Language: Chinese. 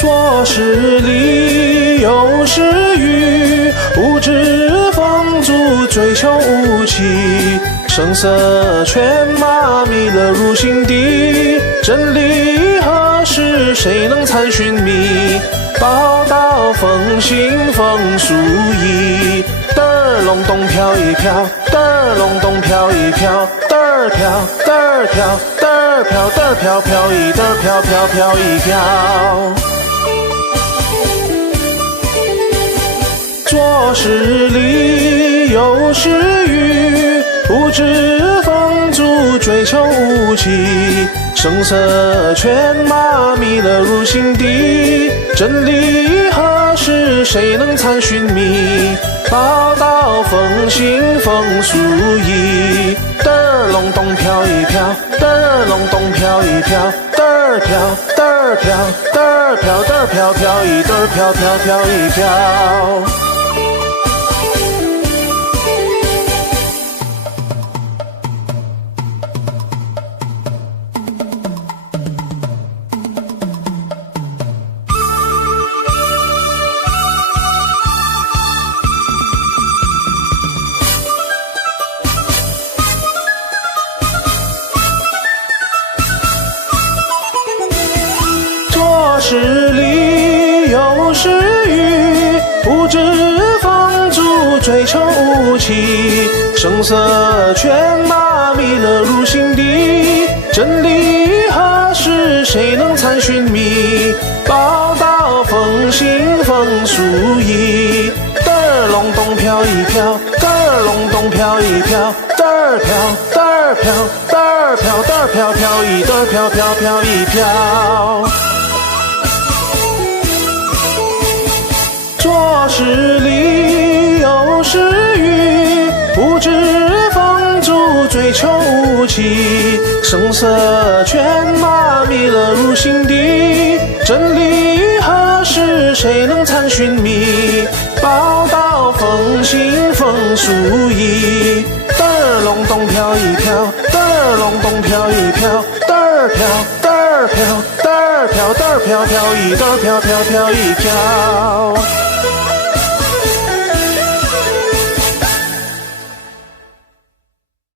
做事理又是愚，无知放逐追求无期，声色犬马迷了入心底，真理何时谁能参寻觅？报道风行风俗意，嘚儿隆咚飘一飘，嘚儿隆咚飘一飘，嘚儿飘嘚儿飘，嘚儿飘嘚儿飘飘一嘚儿飘飘飘一飘。做事理又是愚，无知放逐追求无期，声色犬马迷了入心底，真理何时谁能参寻觅？报道风行风俗意，嘚儿隆咚飘一飘，嘚儿隆咚飘一飘，嘚儿飘嘚儿飘，嘚儿飘嘚儿飘飘一嘚儿飘飘飘一飘。做事理又是愚，无知放逐追求无期，声色犬马迷了入心底，真理何时谁能参寻觅？报道风行风俗意，嘚儿隆咚飘一飘，嘚儿隆咚飘一飘，嘚儿飘嘚儿飘，嘚儿飘嘚儿飘飘一嘚儿飘飘飘一飘。做事理又是愚，无知放逐追求无期，声色犬马迷了入心底，真理何时谁能参寻觅？报道风行风俗意，嘚儿隆咚飘一飘，嘚儿隆咚飘一飘，嘚儿飘嘚儿飘，嘚儿飘嘚儿飘飘一嘚儿飘飘飘一飘。